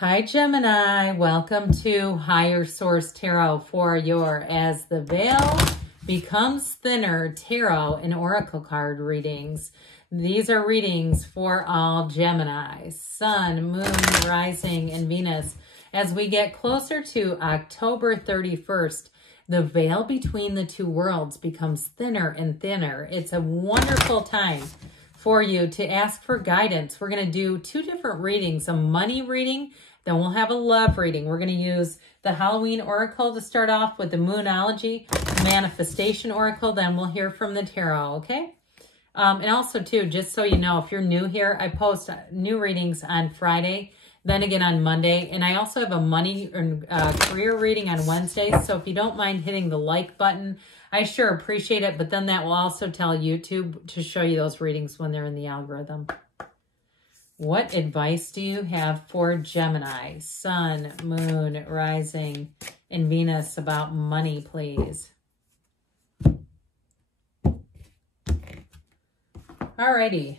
Hi, Gemini. Welcome to Higher Source Tarot for your As the Veil Becomes Thinner Tarot and Oracle card readings. These are readings for all Gemini, Sun, Moon, Rising, and Venus. As we get closer to October 31st, the veil between the two worlds becomes thinner and thinner. It's a wonderful time for you to ask for guidance. We're going to do two different readings, a money reading, then we'll have a love reading. We're going to use the Halloween Oracle to start off with the Moonology Manifestation Oracle. Then we'll hear from the Tarot, okay? And also, too, just so you know, if you're new here, I post new readings on Friday, then again on Monday. And I also have a money career reading on Wednesday. So if you don't mind hitting the like button, I sure appreciate it. But then that will also tell YouTube to show you those readings when they're in the algorithm. What advice do you have for Gemini, Sun, Moon, Rising, and Venus about money, please? Alrighty.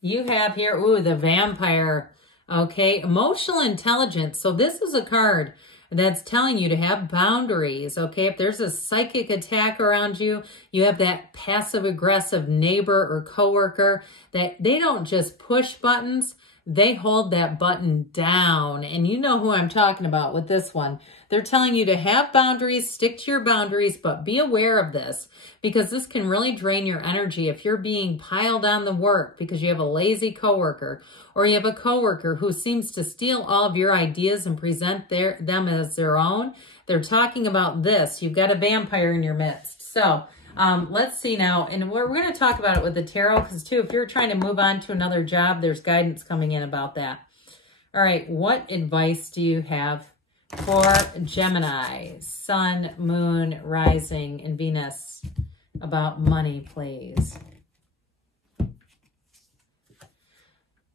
You have here, ooh, the Vampire. Okay, emotional intelligence. So this is a card that's telling you to have boundaries, okay? If there's a psychic attack around you, you have that passive-aggressive neighbor or coworker that they don't just push buttons, they hold that button down. And you know who I'm talking about with this one. They're telling you to have boundaries, stick to your boundaries, but be aware of this because this can really drain your energy if you're being piled on the work because you have a lazy coworker or you have a coworker who seems to steal all of your ideas and present them as their own. They're talking about this. You've got a vampire in your midst. So let's see now. And we're going to talk about it with the tarot because, too, if you're trying to move on to another job, there's guidance coming in about that. All right. What advice do you have for Gemini, Sun, Moon, Rising, and Venus about money, please?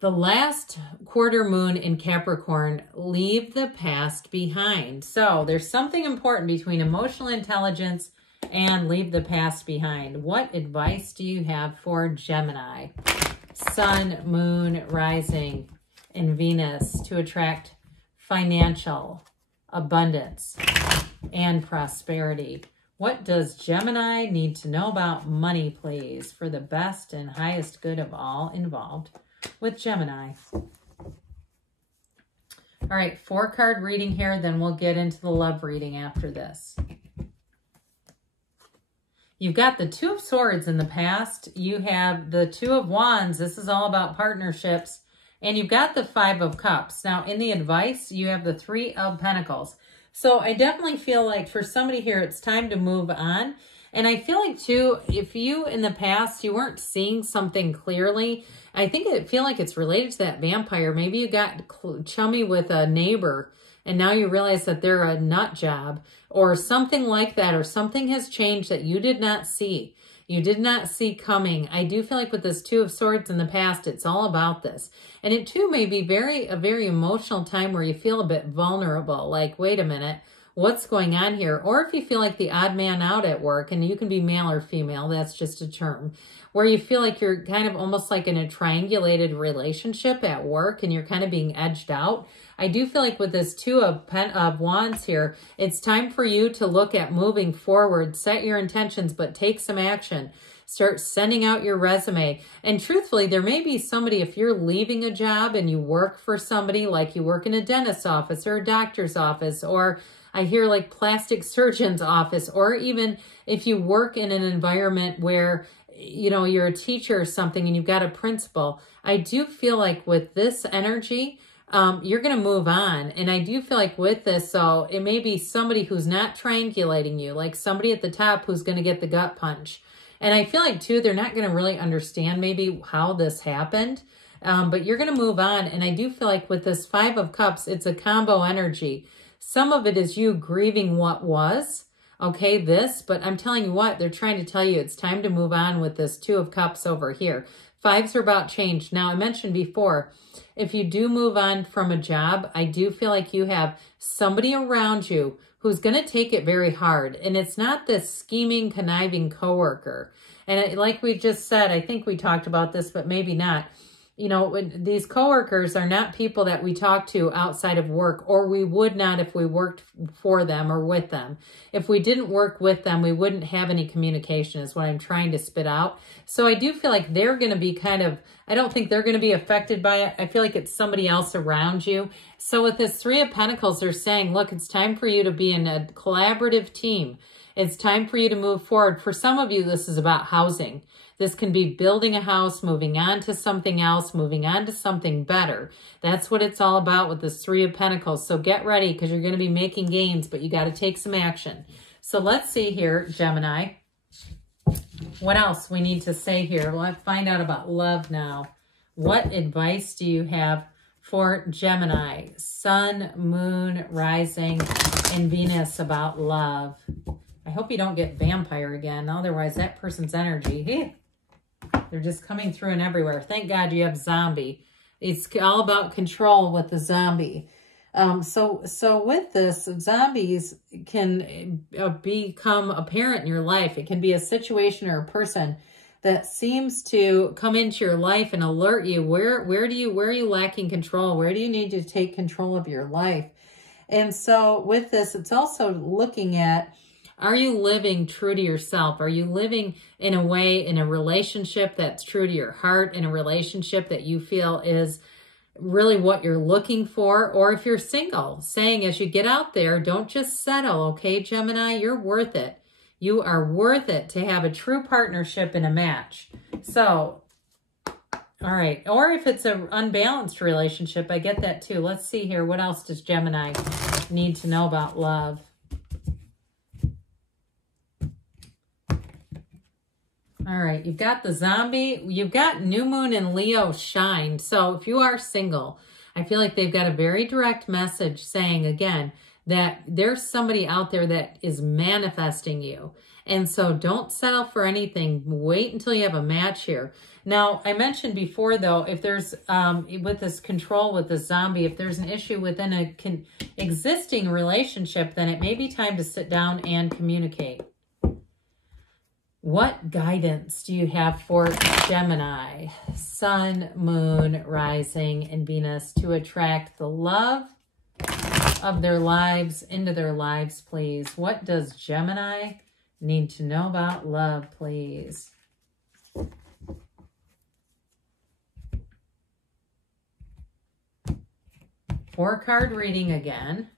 The last quarter moon in Capricorn, leave the past behind. So there's something important between emotional intelligence and leave the past behind. What advice do you have for Gemini, Sun, Moon, Rising, and Venus to attract financial abundance and prosperity? What does Gemini need to know about money, please, for the best and highest good of all involved with Gemini? All right, 4-card reading here, then we'll get into the love reading after this. You've got the Two of Swords in the past. You have the Two of Wands. This is all about partnerships. And you've got the Five of Cups. Now, in the advice, you have the Three of Pentacles. So I definitely feel like for somebody here, it's time to move on. And I feel like, too, if you, in the past, you weren't seeing something clearly, I feel like it's related to that vampire. Maybe you got chummy with a neighbor, and now you realize that they're a nut job or something like that, or something has changed that you did not see. You did not see coming. I do feel like with this Two of Swords in the past, it's all about this. And it, too, may be a very emotional time where you feel a bit vulnerable, like, wait a minute, what's going on here? Or if you feel like the odd man out at work, and you can be male or female, that's just a term, where you feel like you're kind of almost like in a triangulated relationship at work and you're kind of being edged out. I do feel like with this Two of Wands here, it's time for you to look at moving forward, set your intentions, but take some action. Start sending out your resume. And truthfully, there may be somebody, if you're leaving a job and you work for somebody, like you work in a dentist's office or a doctor's office, or I hear like plastic surgeon's office, or even if you work in an environment where, you know, you're a teacher or something and you've got a principal, I do feel like with this energy, you're going to move on. And I do feel like with this, so it may be somebody who's not triangulating you, like somebody at the top who's going to get the gut punch. And I feel like, too, they're not going to really understand maybe how this happened, but you're going to move on. And I do feel like with this Five of Cups, it's a combo energy. Some of it is you grieving what was, okay, but I'm telling you what, they're trying to tell you it's time to move on with this Two of Cups over here. Fives are about change. Now, I mentioned before, if you do move on from a job, I do feel like you have somebody around you who's going to take it very hard. And it's not this scheming, conniving coworker. And like we just said, I think we talked about this, but maybe not. you know, these coworkers are not people that we talk to outside of work, or we would not if we worked for them or with them. If we didn't work with them, we wouldn't have any communication is what I'm trying to spit out. So I do feel like they're going to be kind of, I don't think they're going to be affected by it. I feel like it's somebody else around you. So with this Three of Pentacles, they're saying, look, it's time for you to be in a collaborative team. It's time for you to move forward. For some of you, this is about housing. This can be building a house, moving on to something else, moving on to something better. That's what it's all about with this Three of Pentacles. So get ready because you're going to be making gains, but you got to take some action. So let's see here, Gemini. What else we need to say here? Let's find out about love now. What advice do you have for Gemini? Sun, Moon, Rising, and Venus about love. I hope you don't get vampire again. Otherwise, that person's energy, they're just coming through and everywhere. Thank God you have zombie. It's all about control with the zombie. So with this, zombies can become apparent in your life. It can be a situation or a person that seems to come into your life and alert you. Where are you lacking control? Where do you need to take control of your life? And so with this, it's also looking at, are you living true to yourself? Are you living in a way, in a relationship that's true to your heart, in a relationship that you feel is really what you're looking for? Or if you're single, saying as you get out there, don't just settle, okay, Gemini? You're worth it. You are worth it to have a true partnership in a match. So, all right. Or if it's an unbalanced relationship, I get that too. Let's see here. What else does Gemini need to know about love? All right, you've got the zombie. You've got new moon and Leo shine. So if you are single, I feel like they've got a very direct message saying, again, that there's somebody out there that is manifesting you. And so don't settle for anything. Wait until you have a match here. Now, I mentioned before, though, if there's, with this control with the zombie, if there's an issue within a existing relationship, then it may be time to sit down and communicate. What guidance do you have for Gemini, Sun, Moon, Rising, and Venus to attract the love of their lives into their lives, please? What does Gemini need to know about love, please? Four-card reading again.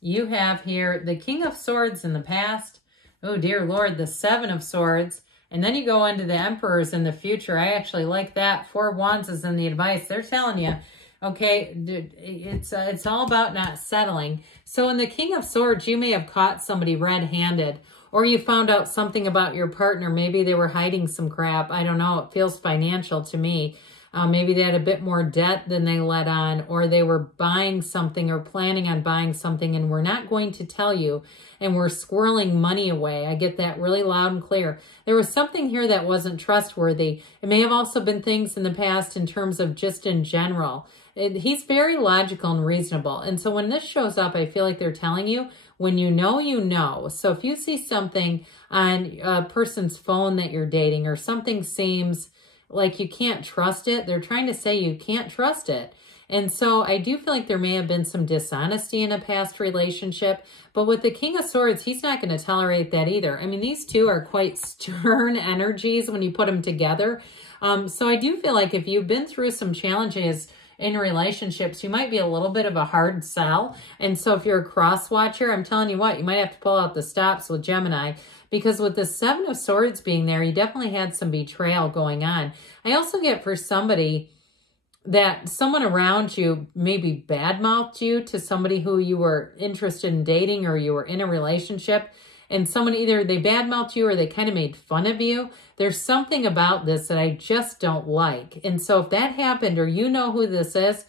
You have here the King of Swords in the past. Oh, dear Lord, the Seven of Swords. And then you go into the Emperors in the future. I actually like that. Four of Wands is in the advice. They're telling you, okay, it's all about not settling. So in the King of Swords, you may have caught somebody red-handed, or you found out something about your partner. Maybe they were hiding some crap. I don't know. It feels financial to me. Maybe they had a bit more debt than they let on, or they were buying something or planning on buying something and we're not going to tell you, and we're squirreling money away. I get that really loud and clear. There was something here that wasn't trustworthy. It may have also been things in the past in terms of just in general. He's very logical and reasonable. And so when this shows up, I feel like they're telling you, when you know, you know. So if you see something on a person's phone that you're dating, or something seems like you can't trust it, they're trying to say you can't trust it. And so I do feel like there may have been some dishonesty in a past relationship. But with the King of Swords, he's not going to tolerate that either. I mean, these two are quite stern energies when you put them together. So I do feel like if you've been through some challenges in relationships, you might be a little bit of a hard sell. And so if you're a cross watcher, I'm telling you what, you might have to pull out the stops with Gemini. Because with the Seven of Swords being there, you definitely had some betrayal going on. I also get for somebody that someone around you maybe badmouthed you to somebody who you were interested in dating, or you were in a relationship, and someone either they badmouthed you or they kind of made fun of you. There's something about this that I just don't like. And so if that happened, or you know who this is,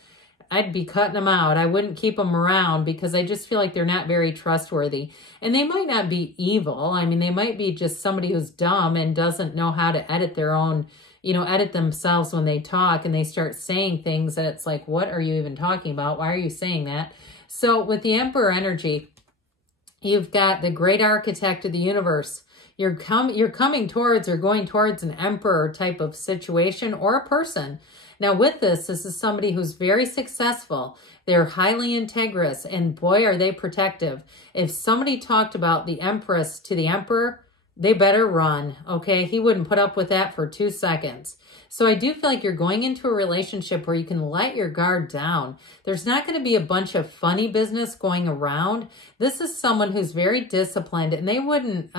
I'd be cutting them out. I wouldn't keep them around, because I just feel like they're not very trustworthy. And they might not be evil. I mean, they might be just somebody who's dumb and doesn't know how to edit their own, edit themselves when they talk, and they start saying things that it's like, what are you even talking about? Why are you saying that? So with the Emperor energy, you've got the great architect of the universe. You're coming towards, or going towards, an emperor type of situation or a person. Now with this is somebody who's very successful. They're highly integrous, and boy, are they protective. If somebody talked about the Empress to the Emperor, they better run, okay? He wouldn't put up with that for 2 seconds. So I do feel like you're going into a relationship where you can let your guard down. There's not going to be a bunch of funny business going around. This is someone who's very disciplined, and they wouldn't,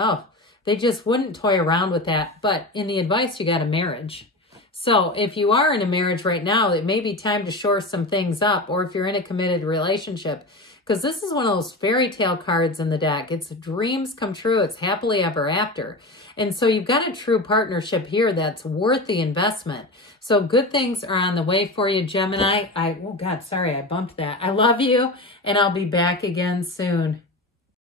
they just wouldn't toy around with that. But in the advice, you got a marriage. So if you are in a marriage right now, it may be time to shore some things up, or if you're in a committed relationship, because this is one of those fairy tale cards in the deck. It's dreams come true. It's happily ever after. And so you've got a true partnership here that's worth the investment. So good things are on the way for you, Gemini. Oh God, sorry, I bumped that. I love you, and I'll be back again soon.